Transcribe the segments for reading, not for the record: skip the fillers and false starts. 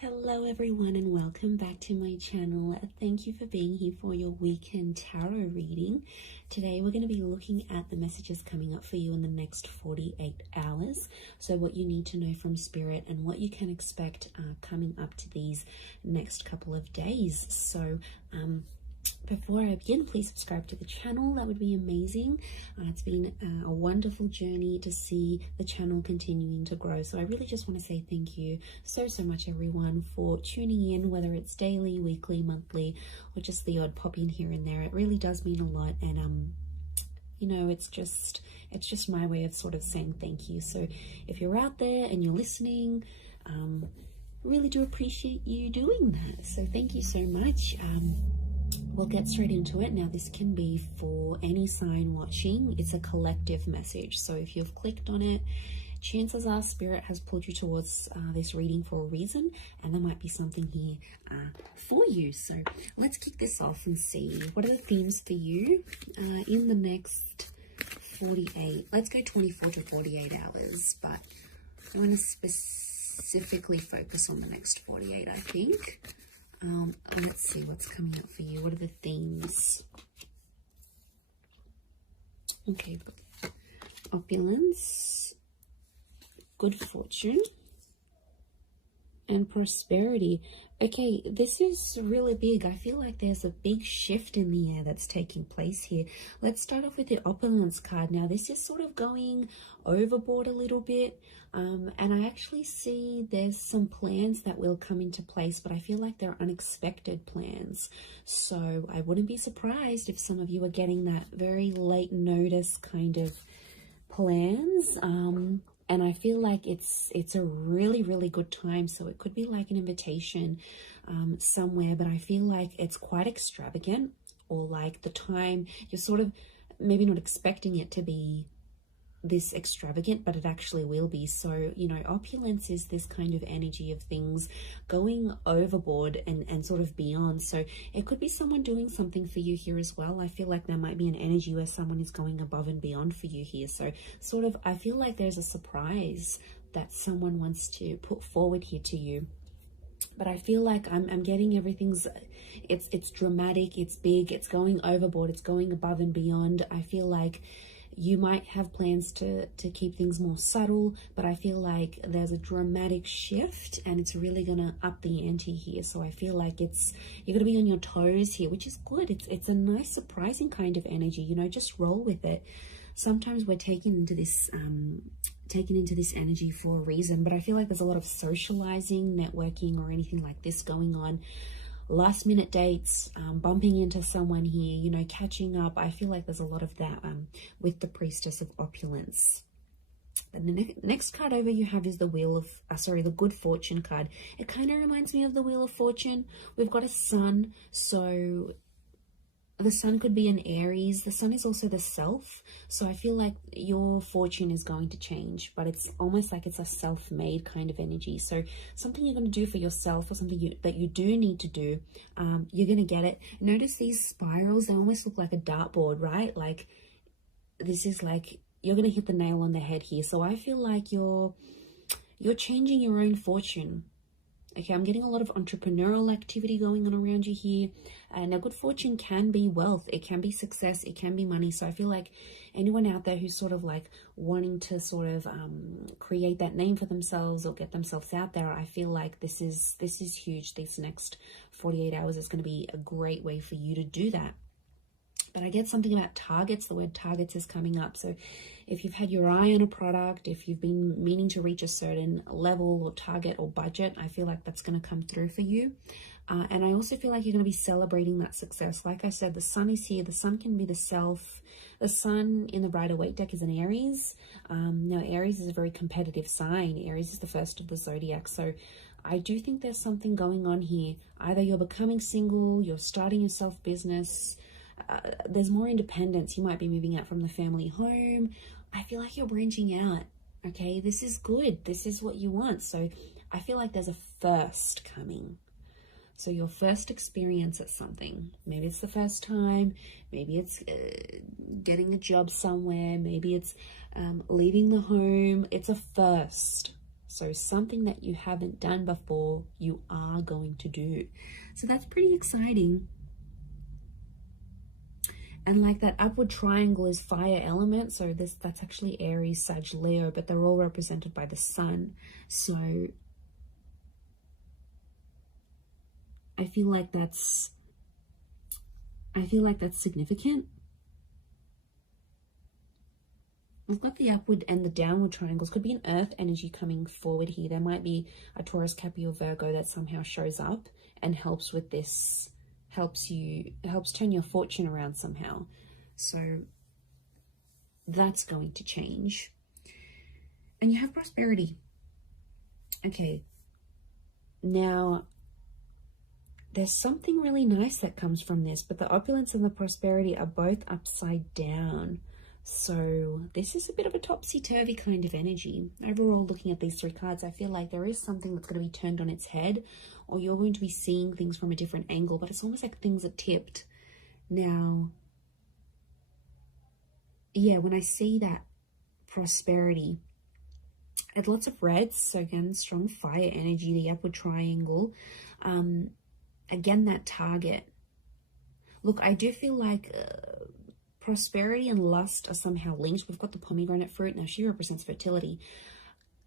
Hello everyone and welcome back to my channel. Thank you for being here for your weekend tarot reading. Today we're going to be looking at the messages coming up for you in the next 48 hours. So what you need to know from Spirit and what you can expect coming up to these next couple of days. So before I begin, please subscribe to the channel. That would be amazing. It's been a wonderful journey to see the channel continuing to grow. So I really just want to say thank you so much, everyone, for tuning in, whether it's daily, weekly, monthly, or just the odd pop in here and there. It really does mean a lot. And you know, it's just my way of sort of saying thank you. So if you're out there and you're listening, really do appreciate you doing that. So thank you so much. We'll get straight into it. Now, this can be for any sign watching. It's a collective message. So if you've clicked on it, chances are Spirit has pulled you towards this reading for a reason, and there might be something here for you. So let's kick this off and see what are the themes for you in the next 48. Let's go 24 to 48 hours, but I'm going to specifically focus on the next 48, I think. Let's see what's coming up for you. What are the themes? Okay, opulence, good fortune, and prosperity. Okay, this is really big. I feel like there's a big shift in the air that's taking place here. Let's start off with the opulence card. Now, this is sort of going overboard a little bit. And I actually see there's some plans that will come into place, but I feel like they're unexpected plans. So I wouldn't be surprised if some of you are getting that very late notice kind of plans. And I feel like it's a really good time. So it could be like an invitation somewhere, but I feel like it's quite extravagant, or like the time you're sort of maybe not expecting it to be this extravagant, but it actually will be. So, you know, opulence is this kind of energy of things going overboard and sort of beyond. So it could be someone doing something for you here as well. I feel like there might be an energy where someone is going above and beyond for you here. So sort of, I feel like there's a surprise that someone wants to put forward here to you. But I feel like I'm getting everything's, it's dramatic, it's big, it's going overboard, it's going above and beyond. I feel like you might have plans to keep things more subtle, but I feel like there's a dramatic shift and it's really going to up the ante here. So I feel like you're going to be on your toes here, which is good. It's a nice, surprising kind of energy, you know, just roll with it. Sometimes we're taken into this energy for a reason, but I feel like there's a lot of socializing, networking, or anything like this going on. Last minute dates, bumping into someone here, you know, catching up. I feel like there's a lot of that with the Priestess of Opulence. And the next card over you have is the Wheel of, the Good Fortune card. It kind of reminds me of the Wheel of Fortune. We've got a sun, so the sun could be an Aries. The sun is also the self. So I feel like your fortune is going to change, but it's almost like it's a self-made kind of energy. So something you're going to do for yourself, or something that you do need to do, you're going to get it. Notice these spirals, they almost look like a dartboard, right? Like this is like, you're going to hit the nail on the head here. So I feel like you're changing your own fortune. Okay, I'm getting a lot of entrepreneurial activity going on around you here. Now, good fortune can be wealth. It can be success. It can be money. So I feel like anyone out there who's sort of like wanting to sort of create that name for themselves or get themselves out there, I feel like this is huge. These next 48 hours is going to be a great way for you to do that. But I get something about targets. The word targets is coming up. So if you've had your eye on a product, if you've been meaning to reach a certain level or target or budget, I feel like that's going to come through for you. And I also feel like you're going to be celebrating that success. Like I said, the sun is here. The sun can be the self. The sun in the Rider-Waite deck is an Aries. Now, Aries is a very competitive sign. Aries is the first of the zodiac. So I do think there's something going on here. Either you're becoming single, you're starting your self-business, there's more independence. You might be moving out from the family home. I feel like you're branching out. Okay, this is good. This is what you want. So I feel like there's a first coming. So your first experience at something, maybe it's the first time, maybe it's getting a job somewhere, maybe it's leaving the home. It's a first. So something that you haven't done before, you are going to do. So that's pretty exciting. And like that upward triangle is fire element. So that's actually Aries, Sag, Leo, but they're all represented by the sun. So I feel like that's significant. We've got the upward and the downward triangles. Could be an earth energy coming forward here. There might be a Taurus, Capricorn, Virgo that somehow shows up and helps with this, helps turn your fortune around somehow. So that's going to change. And you have prosperity. Okay. Now, there's something really nice that comes from this, but the opulence and the prosperity are both upside down. So this is a bit of a topsy-turvy kind of energy. Overall, looking at these three cards, I feel like there is something that's going to be turned on its head, or you're going to be seeing things from a different angle, but it's almost like things are tipped. Now, yeah, when I see that prosperity, it's lots of reds. So again, strong fire energy, the upward triangle. Again, that target. Look, I do feel like prosperity and lust are somehow linked. We've got the pomegranate fruit. Now, she represents fertility.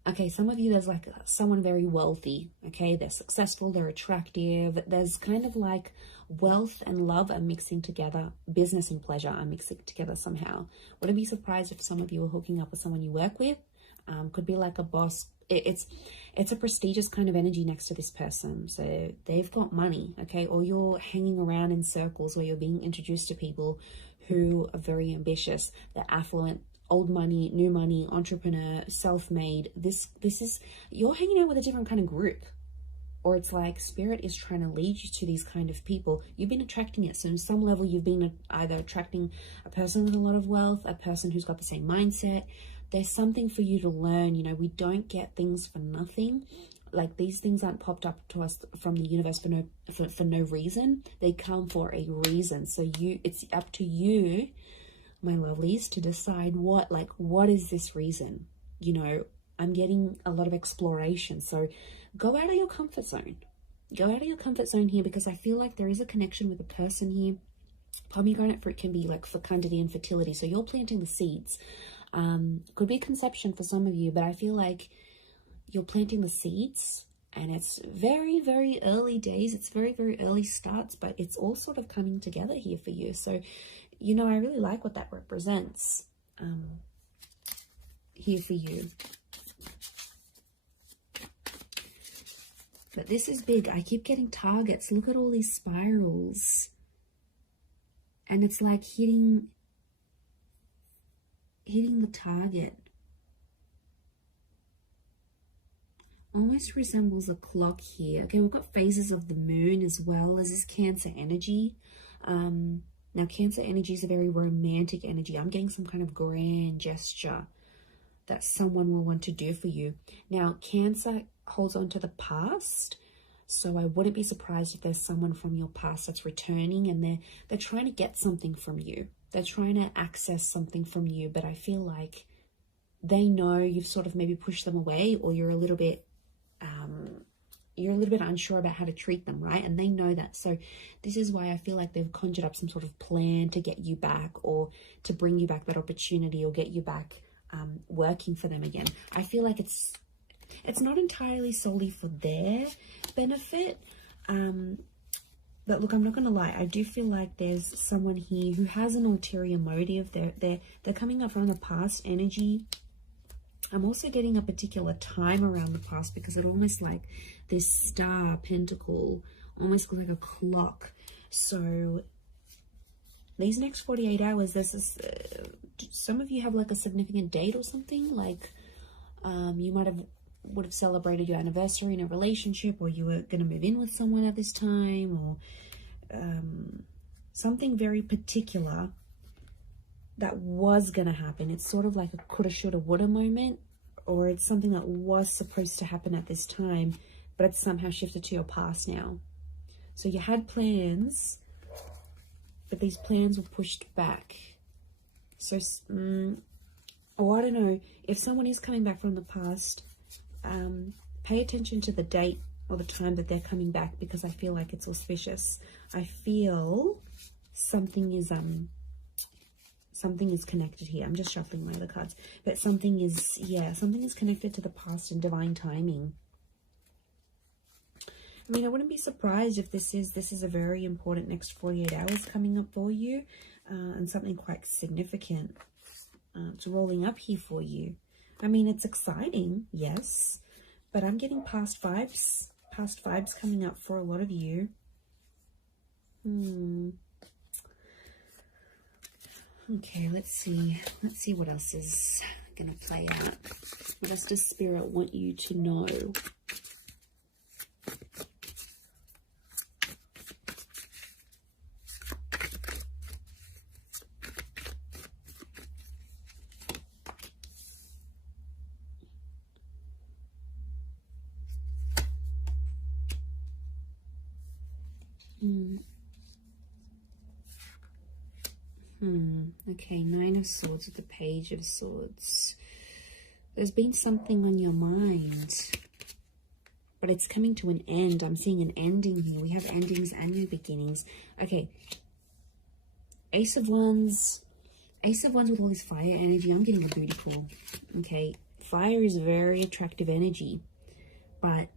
Okay, some of you, there's like someone very wealthy. Okay, they're successful, they're attractive. There's kind of like wealth and love are mixing together. Business and pleasure are mixing together somehow. Wouldn't be surprised if some of you are hooking up with someone you work with. Could be like a boss. It's a prestigious kind of energy next to this person. So they've got money, okay? Or you're hanging around in circles where you're being introduced to people who are very ambitious. They're affluent, old money, new money, entrepreneur, self-made. This is, you're hanging out with a different kind of group. Or it's like spirit is trying to lead you to these kind of people. You've been attracting it. So on some level, you've been either attracting a person with a lot of wealth, a person who's got the same mindset. There's something for you to learn. You know, we don't get things for nothing. Like, these things aren't popped up to us from the universe for no reason. They come for a reason. So it's up to you, my lovelies, to decide what is this reason? You know, I'm getting a lot of exploration. So go out of your comfort zone. Go out of your comfort zone here, because I feel like there is a connection with a person here. Pomegranate fruit can be like fecundity and fertility. So you're planting the seeds. Could be conception for some of you, but I feel like you're planting the seeds, and it's very, very early days. It's very, very early starts, but it's all sort of coming together here for you. So, you know, I really like what that represents here for you. But this is big. I keep getting targets. Look at all these spirals. And it's like hitting the target. Almost resembles a clock here. Okay, we've got phases of the moon as well as this Cancer energy. Now, Cancer energy is a very romantic energy. I'm getting some kind of grand gesture that someone will want to do for you. Now, Cancer holds on to the past. So I wouldn't be surprised if there's someone from your past that's returning, and they're trying to get something from you. They're trying to access something from you, but I feel like they know you've sort of maybe pushed them away, or you're a little bit unsure about how to treat them, right? And they know that. So this is why I feel like they've conjured up some sort of plan to get you back, or to bring you back that opportunity, or get you back working for them again. I feel like it's not entirely solely for their benefit. But look, I'm not going to lie. I do feel like there's someone here who has an ulterior motive. They're coming up from the past energy. I'm also getting a particular time around the past, because it almost like this star pentacle almost looks like a clock. So these next 48 hours, there's this, some of you have like a significant date or something. Like you would have celebrated your anniversary in a relationship, or you were going to move in with someone at this time, or something very particular that was going to happen. It's sort of like a coulda, shoulda, woulda moment, or it's something that was supposed to happen at this time, but it's somehow shifted to your past now. So you had plans, but these plans were pushed back. So, or I don't know, if someone is coming back from the past, Pay attention to the date or the time that they're coming back, because I feel like it's auspicious. I feel something is connected here. I'm just shuffling my other cards, but something is, yeah, something is connected to the past and divine timing. I mean, I wouldn't be surprised if this is a very important next 48 hours coming up for you, and something quite significant it's rolling up here for you. I mean, it's exciting, yes, but I'm getting past vibes coming up for a lot of you. Okay, let's see what else is gonna play out. What else does Spirit want you to know? Okay, Nine of Swords with the Page of Swords. There's been something on your mind, but it's coming to an end. I'm seeing an ending here. We have endings and new beginnings. Okay, Ace of Wands with all this fire energy. I'm getting a booty call. Okay, fire is very attractive energy, but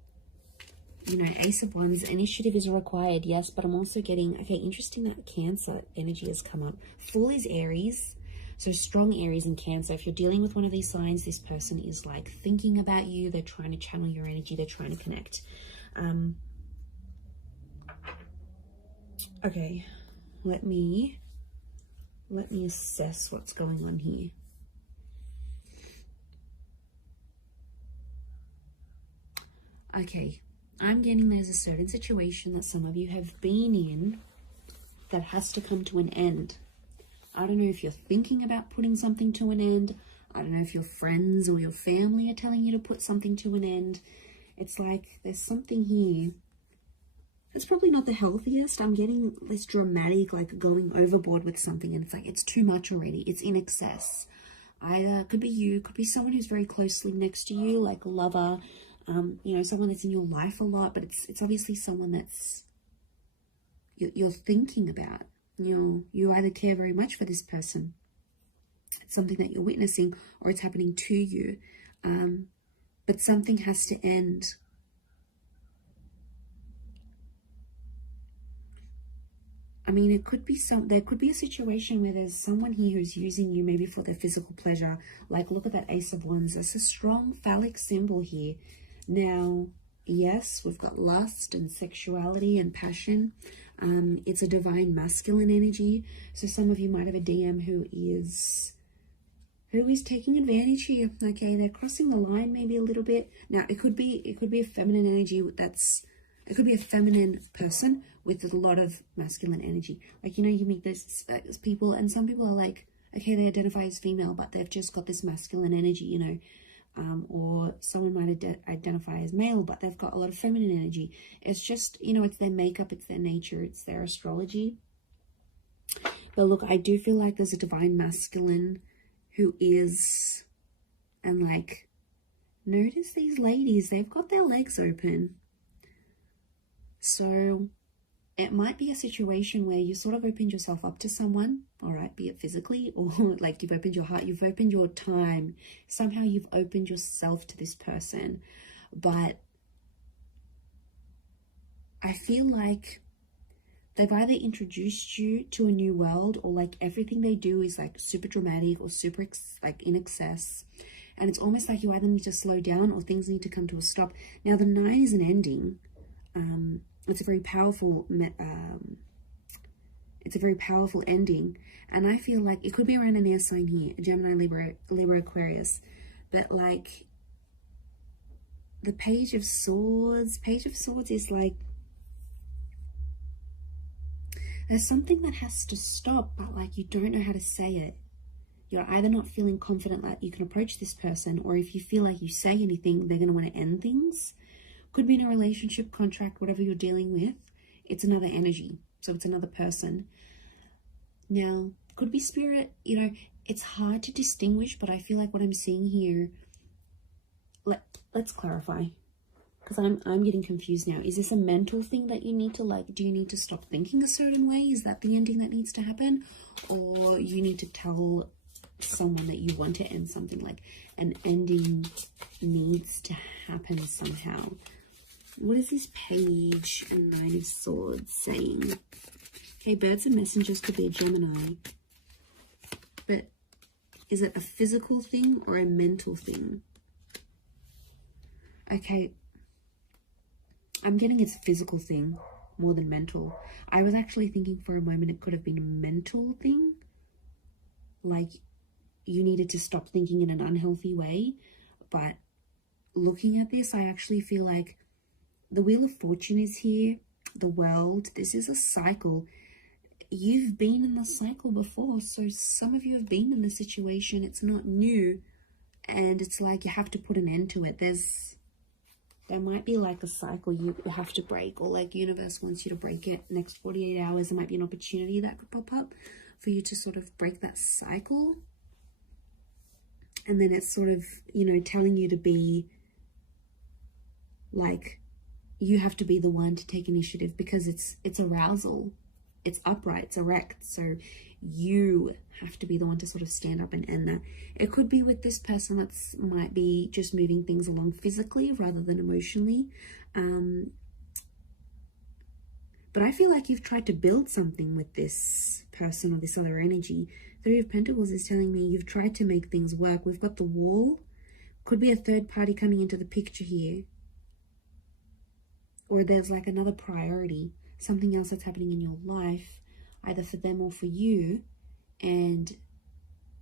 you know, Ace of Wands, initiative is required, yes, but I'm also getting, okay, interesting that Cancer energy has come up. Fool is Aries, so strong Aries and Cancer. If you're dealing with one of these signs, this person is like thinking about you. They're trying to channel your energy. They're trying to connect. Okay, let me assess what's going on here. Okay. I'm getting there's a certain situation that some of you have been in that has to come to an end. I don't know if you're thinking about putting something to an end. I don't know if your friends or your family are telling you to put something to an end. It's like there's something here. It's probably not the healthiest. I'm getting this dramatic, like going overboard with something, and it's like it's too much already. It's in excess. Either could be you, could be someone who's very closely next to you, like a lover, you know, someone that's in your life a lot, but it's obviously someone that's you're thinking about. You either care very much for this person, it's something that you're witnessing, or it's happening to you, but something has to end. I mean, it could be there could be a situation where there's someone here who's using you maybe for their physical pleasure. Like, look at that Ace of Wands. There's a strong phallic symbol here. Now, yes, we've got lust and sexuality and passion. It's a divine masculine energy. So some of you might have a DM who is taking advantage here. Okay, they're crossing the line maybe a little bit. Now, it could be a feminine energy it could be a feminine person with a lot of masculine energy. Like, you know, you meet those people, and some people are like, okay, they identify as female, but they've just got this masculine energy, you know. Or someone might identify as male, but they've got a lot of feminine energy. It's just, you know, it's their makeup, it's their nature, it's their astrology. But look, I do feel like there's a divine masculine who is, and like, notice these ladies, they've got their legs open. So it might be a situation where you sort of opened yourself up to someone, all right, be it physically or like you've opened your heart, you've opened your time. Somehow you've opened yourself to this person. But I feel like they've either introduced you to a new world, or like everything they do is like super dramatic or super like in excess. And it's almost like you either need to slow down or things need to come to a stop. Now, the 9 is an ending. It's a very powerful ending, and I feel like it could be around an air sign here, Gemini, Libra, Aquarius, but like the Page of Swords is like there's something that has to stop, but like you don't know how to say it. You're either not feeling confident that you can approach this person, or if you feel like you say anything, they're going to want to end things. Could be in a relationship, contract, whatever you're dealing with. It's another energy. So it's another person. Now, could be spirit. You know, it's hard to distinguish, but I feel like what I'm seeing here, let's clarify, because I'm getting confused now. Is this a mental thing that you need to, like, do you need to stop thinking a certain way? Is that the ending that needs to happen? Or you need to tell someone that you want to end something, like an ending needs to happen somehow? What is this page and Nine of Swords saying? Okay, birds and messengers could be a Gemini. But is it a physical thing or a mental thing? Okay, I'm getting it's a physical thing more than mental. I was actually thinking for a moment it could have been a mental thing. Like you needed to stop thinking in an unhealthy way. But looking at this, I actually feel like the Wheel of Fortune is here. The World. This is a cycle. You've been in the cycle before. So some of you have been in the situation. It's not new. And it's like you have to put an end to it. There might be like a cycle you have to break, or like universe wants you to break it. Next 48 hours, there might be an opportunity that could pop up for you to sort of break that cycle. And then it's sort of, you know, telling you to be like, you have to be the one to take initiative, because it's arousal. It's upright, it's erect. So you have to be the one to sort of stand up and end that. It could be with this person that's might be just moving things along physically rather than emotionally. But I feel like you've tried to build something with this person or this other energy. Three of Pentacles is telling me you've tried to make things work. We've got the Wall. Could be a third party coming into the picture here. Or there's like another priority. Something else that's happening in your life, either for them or for you, and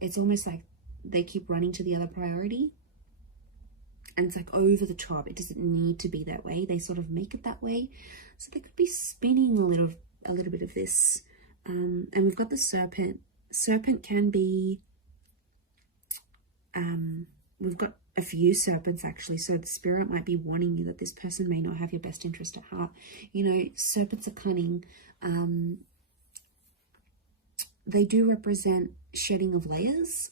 it's almost like they keep running to the other priority, and it's like over the top. It doesn't need to be that way. They sort of make it that way, so they could be spinning a little bit of this. And we've got the Serpent. Serpent can be we've got a few serpents actually, so the spirit might be warning you that this person may not have your best interest at heart. You know, serpents are cunning. They do represent shedding of layers,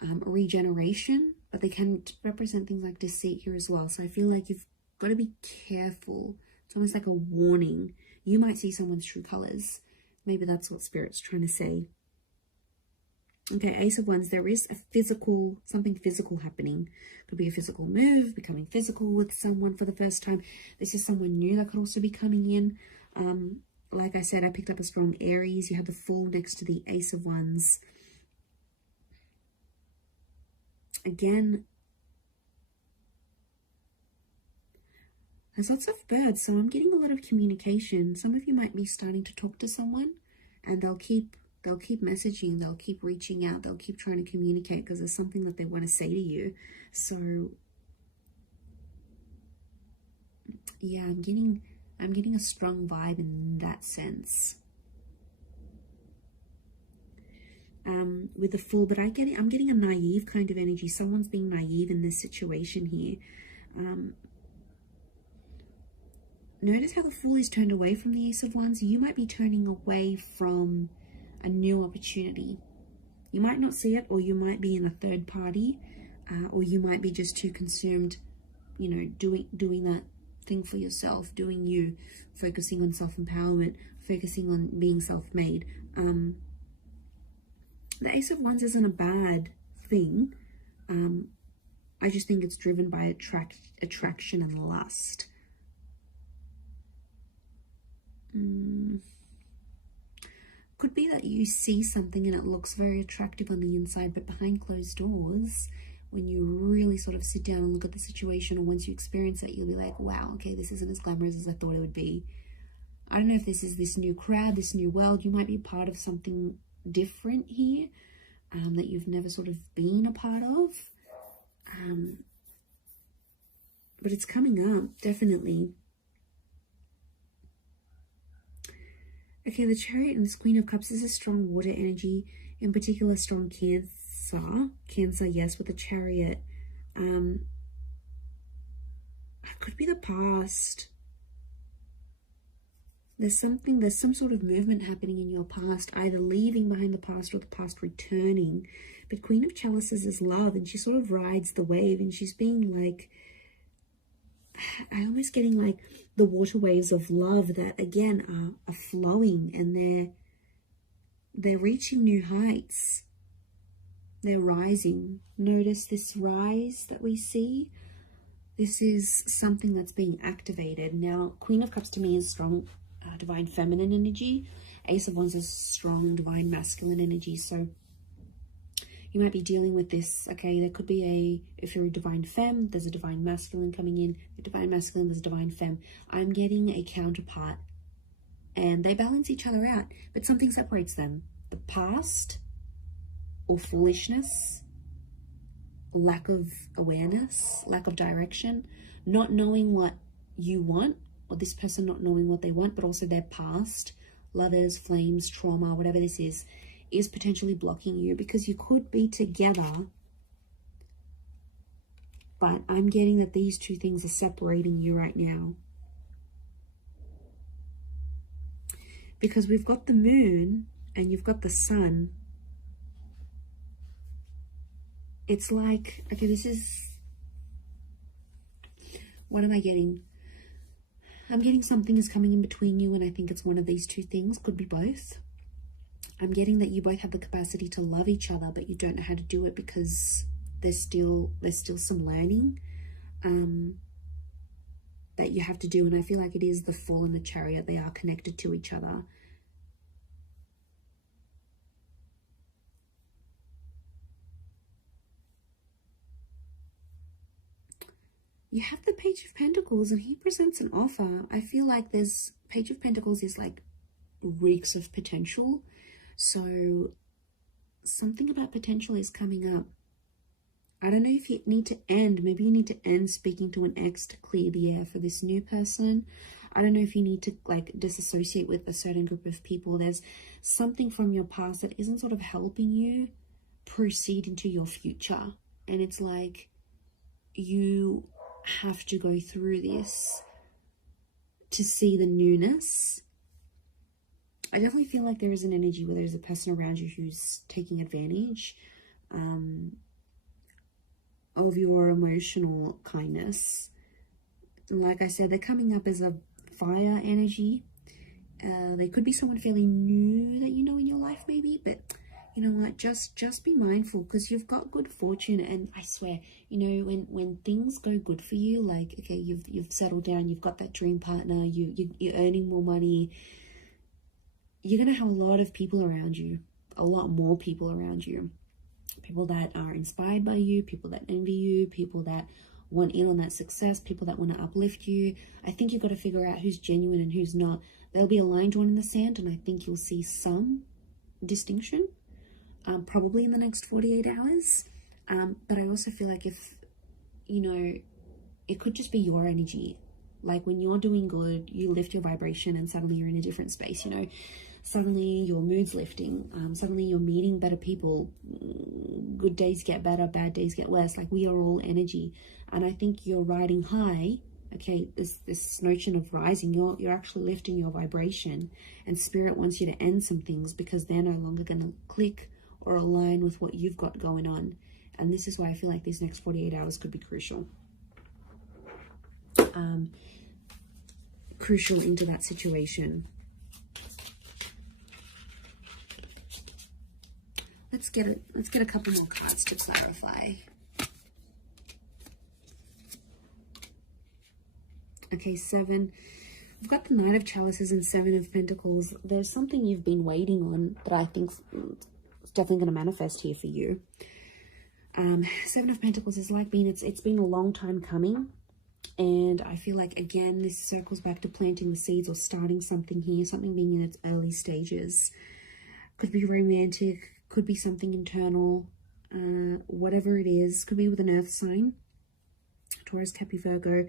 regeneration, but they can represent things like deceit here as well. So I feel like you've got to be careful. It's almost like a warning. You might see someone's true colors. Maybe that's what spirit's trying to say. Okay, Ace of Wands, there is a physical, something physical happening. Could be a physical move, becoming physical with someone for the first time. This is someone new that could also be coming in. Like I said, I picked up a strong Aries. You have the Fool next to the Ace of Wands. Again, there's lots of birds, so I'm getting a lot of communication. Some of you might be starting to talk to someone, and they'll keep messaging, they'll keep reaching out, they'll keep trying to communicate because there's something that they want to say to you. So yeah, I'm getting a strong vibe in that sense. With the Fool, but I'm getting a naive kind of energy. Someone's being naive in this situation here. Notice how the Fool is turned away from the Ace of Wands. You might be turning away from a new opportunity. You might not see it, or you might be in a third party, or you might be just too consumed, you know, doing that thing for yourself, doing you, focusing on self-empowerment, focusing on being self-made. The Ace of Wands isn't a bad thing. I just think it's driven by attraction and lust. Could be that you see something and it looks very attractive on the inside, but behind closed doors, when you really sort of sit down and look at the situation, or once you experience it, you'll be like, wow, okay, this isn't as glamorous as I thought it would be. I don't know if this is this new crowd, this new world. You might be part of something different here that you've never sort of been a part of. But it's coming up, definitely. Okay, the Chariot and this Queen of Cups is a strong water energy, in particular strong Cancer. Cancer, yes, with the Chariot. It could be the past. There's some sort of movement happening in your past, either leaving behind the past or the past returning. But Queen of Chalices is love, and she sort of rides the wave, and she's being like, I'm almost getting like the water waves of love that again are flowing, and they're reaching new heights. They're rising. Notice this rise that we see. This is something that's being activated. Now, Queen of Cups to me is strong divine feminine energy. Ace of Wands is strong divine masculine energy. So you might be dealing with this. Okay, there could be if you're a divine femme, there's a divine masculine coming in. A divine masculine, there's a divine femme. I'm getting a counterpart, and they balance each other out, but something separates them. The past or foolishness, lack of awareness, lack of direction, not knowing what you want, or this person not knowing what they want, but also their past, lovers, flames, trauma, whatever this is potentially blocking you, because you could be together, but I'm getting that these two things are separating you right now. Because we've got the moon and you've got the sun. It's like, okay, this is, what am I getting? I'm getting something is coming in between you, and I think it's one of these two things, could be both. I'm getting that you both have the capacity to love each other, but you don't know how to do it because there's still some learning that you have to do. And I feel like it is the Fool and the Chariot. They are connected to each other. You have the Page of Pentacles, and he presents an offer. I feel like there's Page of Pentacles is like reeks of potential. So something about potential is coming up. I don't know if you need to end. Maybe you need to end speaking to an ex to clear the air for this new person. I don't know if you need to like disassociate with a certain group of people. There's something from your past that isn't sort of helping you proceed into your future. And it's like you have to go through this to see the newness. I definitely feel like there is an energy where there's a person around you who's taking advantage of your emotional kindness. And like I said, they're coming up as a fire energy. They could be someone fairly new that you know in your life maybe, but you know what, just be mindful, because you've got good fortune. And I swear, you know, when things go good for you, like okay, you've settled down, you've got that dream partner, you're earning more money, you're going to have a lot of people around you, a lot more people around you. People that are inspired by you, people that envy you, people that want in on that success, people that want to uplift you. I think you've got to figure out who's genuine and who's not. There'll be a line drawn in the sand, and I think you'll see some distinction, probably in the next 48 hours. But I also feel like if, you know, it could just be your energy. Like when you're doing good, you lift your vibration and suddenly you're in a different space, you know. Suddenly your mood's lifting. Suddenly you're meeting better people. Good days get better, bad days get worse. Like we are all energy. And I think you're riding high. Okay, this notion of rising, you're actually lifting your vibration. And Spirit wants you to end some things because they're no longer going to click or align with what you've got going on. And this is why I feel like these next 48 hours could be crucial. Crucial into that situation. Let's get a couple more cards to clarify. Okay, 7. We've got the Knight of Chalices and 7 of Pentacles. There's something you've been waiting on that I think is definitely going to manifest here for you. 7 of Pentacles is like it's been a long time coming. And I feel like, again, this circles back to planting the seeds or starting something here, something being in its early stages. Could be romantic, could be something internal, whatever it is. Could be with an earth sign, Taurus, Capricorn, Virgo.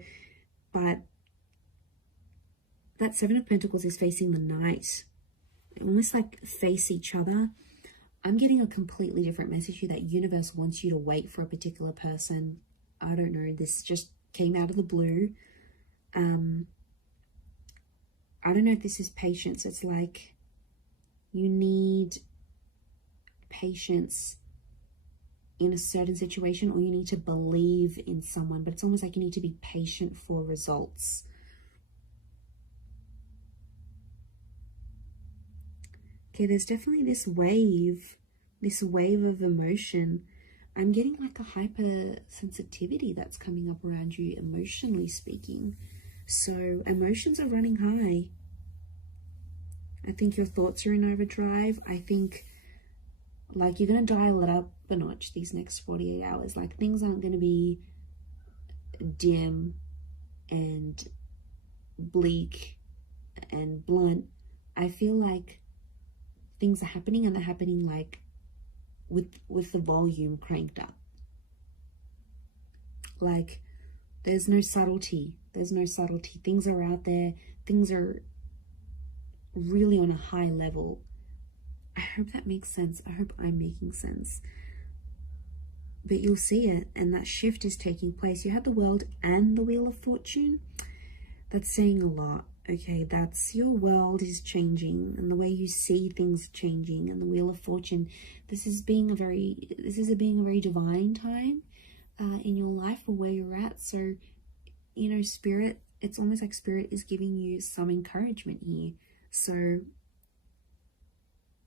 But that 7 of Pentacles is facing the Knight. They almost like face each other. I'm getting a completely different message here, that universe wants you to wait for a particular person. I don't know, this just came out of the blue. I don't know if this is patience. It's like you need patience in a certain situation, or you need to believe in someone, but it's almost like you need to be patient for results. Okay, there's definitely this wave of emotion. I'm getting like a hypersensitivity that's coming up around you, emotionally speaking. So emotions are running high. I think your thoughts are in overdrive. I think like you're going to dial it up a notch these next 48 hours. Like things aren't going to be dim and bleak and blunt. I feel like things are happening, and they're happening like with the volume cranked up. Like there's no subtlety. Things are out there. Things are really on a high level. I hope that makes sense. I hope I'm making sense. But you'll see it, and that shift is taking place. You have the World and the Wheel of Fortune. That's saying a lot. Okay, that's your world is changing, and the way you see things changing, and the Wheel of Fortune. This is being a very divine time in your life, or where you're at. So, you know, Spirit, it's almost like Spirit is giving you some encouragement here. So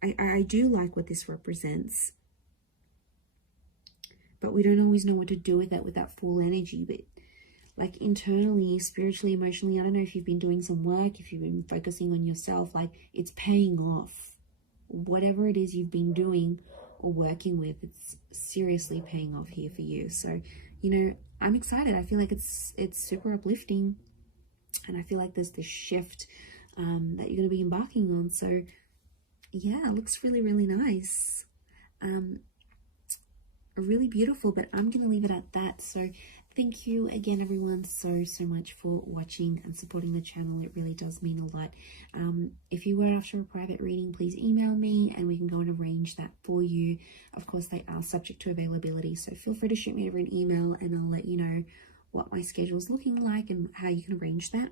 I do like what this represents, but we don't always know what to do with that full energy. But like internally, spiritually, emotionally, I don't know if you've been doing some work, if you've been focusing on yourself, like it's paying off. Whatever it is you've been doing or working with, it's seriously paying off here for you. So, you know, I'm excited. I feel like it's super uplifting, and I feel like there's this shift that you're going to be embarking on. So yeah, it looks really, really nice. Really beautiful, but I'm going to leave it at that. So thank you again, everyone, so much for watching and supporting the channel. It really does mean a lot. If you were after a private reading, please email me and we can go and arrange that for you. Of course, they are subject to availability, so feel free to shoot me over an email and I'll let you know what my schedule is looking like and how you can arrange that.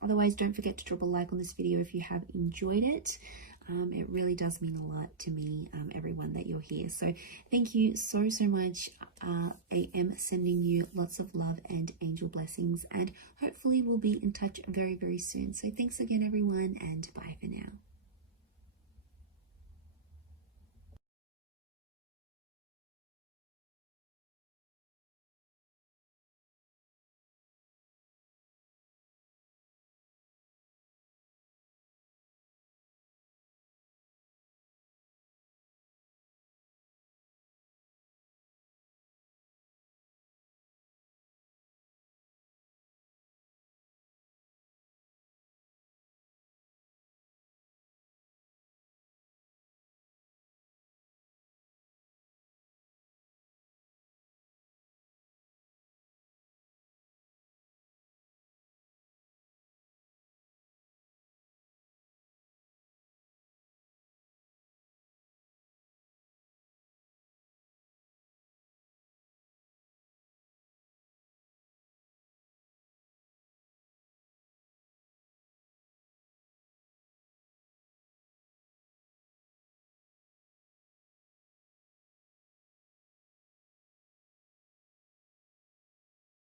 Otherwise, don't forget to drop a like on this video if you have enjoyed it. It really does mean a lot to me, everyone, that you're here. So thank you so much. I am sending you lots of love and angel blessings, and hopefully we'll be in touch very, very soon. So thanks again, everyone, and bye for now.